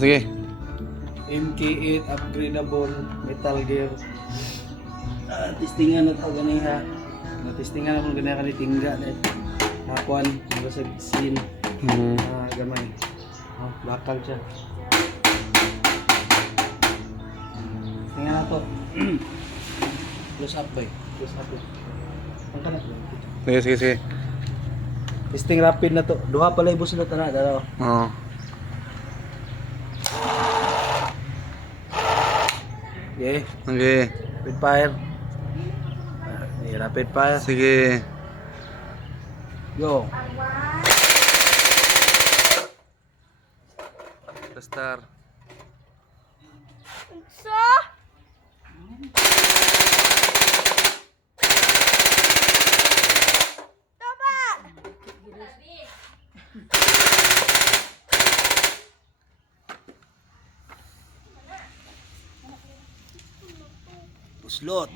Sige. MK8 upgradable metal gear. Testingan na ito ganiha. Testingan na kung ganiha ka ni tingga. Hakuan, sa scene. Gamay. Bakal siya. Tingnan na ito. Close up ba eh? Close up eh. Ang kanak ba? Sige. Testing rapid na to. Duha pala ibos na ito na. Dalawa. Oo. Okay. Okay. Rapid fire. Rapid fire. Sige. Go. Star. Slot.